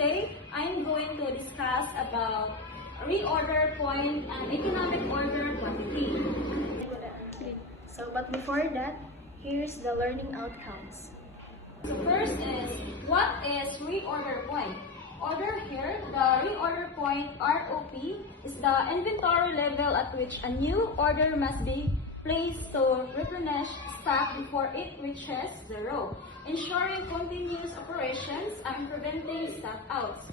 today I'm going to discuss about reorder point and economic order quantity. But before that, here's the learning outcomes. So first is, what is reorder point? Order here, the reorder point ROP is the inventory level at which a new order must be placed to replenish stock before it reaches zero, ensuring continuous operations and preventing stock outs.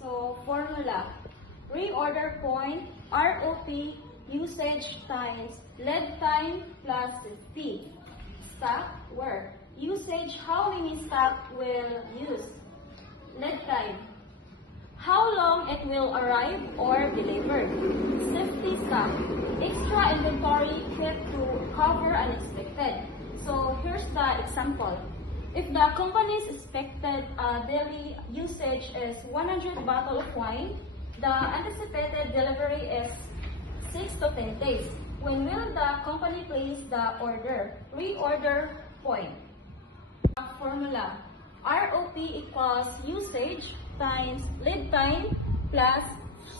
So formula, reorder point ROP usage times lead time plus T. Stock where? Usage, how many stock will use? Lead time, how long it will arrive or delivered. Safety stock, extra inventory kept to cover unexpected. So here's the example. If the company's expected daily usage is 100 bottles of wine, the anticipated delivery is 6 to 10 days. When will the company place the order? Reorder point. Formula, ROP equals usage times lead time plus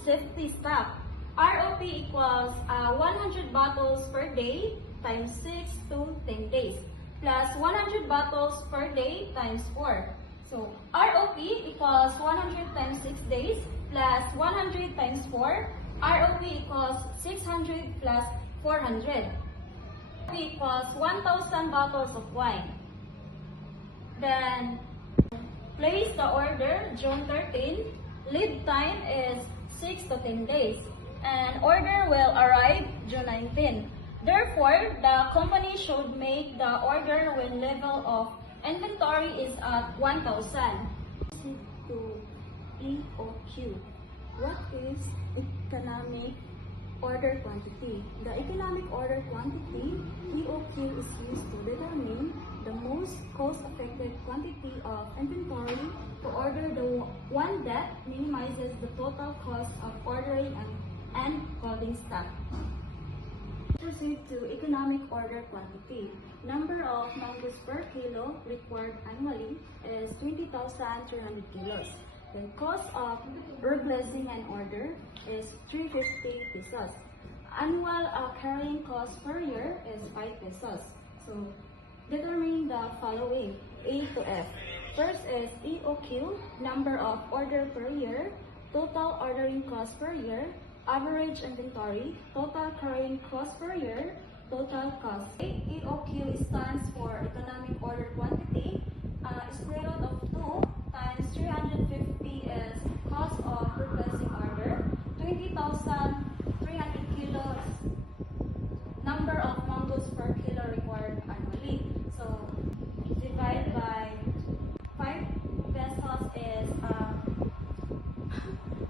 safety stock. ROP equals 100 bottles per day times 6 to 10 days plus 100 bottles per day times 4. So ROP equals 100 times 6 days plus 100 times 4. ROP equals 600 plus 400. ROP equals 1,000 bottles of wine. Then place the order June 13. Lead time is 6 to 10 days. And order will arrive June 19. Therefore, the company should make the order when level of inventory is at 1,000. To EOQ. What is economic order quantity? The economic order quantity, EOQ, is used to determine the most cost-effective quantity of inventory to order, the one that minimizes the total cost of ordering and holding stock. Proceed to economic order quantity. Number of mangoes per kilo required annually is 20,300 kilos. The cost of replacing an order is 350 pesos. Annual carrying cost per year is 5 pesos. So determine the following A to F. First is EOQ, number of order per year, total ordering cost per year, average inventory, total carrying cost per year, total cost. EOQ stands for economic order quantity. Square root of 2 times 350 is cost of replacing order. 20,300 kilos, number of mangoes per kilo required annually. So divide by 5 pesos is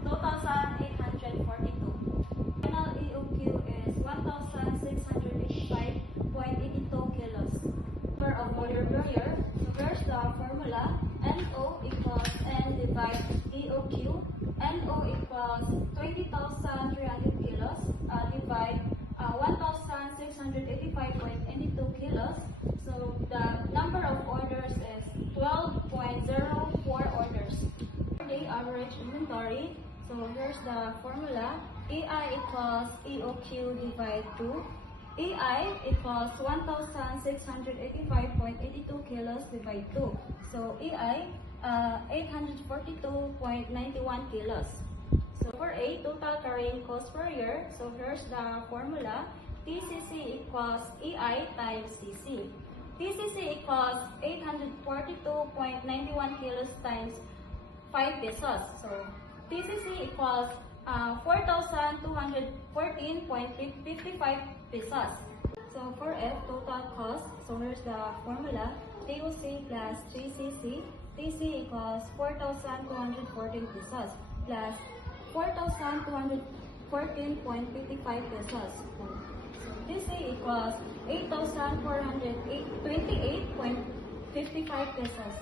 2,842. Final EOQ is 1,685.82 kilos. Number of order per year. So here's the formula. NO equals N divide EOQ. NO equals 20,300 kilos divide 1,685.82 kilos. So the number of orders is 12.04 orders. Per day average inventory. So here's the formula. AI equals EOQ divide 2. AI equals 1,685.82 kilos divide 2. So AI 842.91 kilos. So for A, total carrying cost per year. So here's the formula. TCC equals EI times CC. TCC equals 842.91 kilos times 5 pesos. So TCC equals 4,214.55 pesos. So for F, total cost. So here's the formula. TOC plus 3CC. TC equals 4,214 pesos plus 4,214.55 pesos. So TC equals 8,428.55 pesos.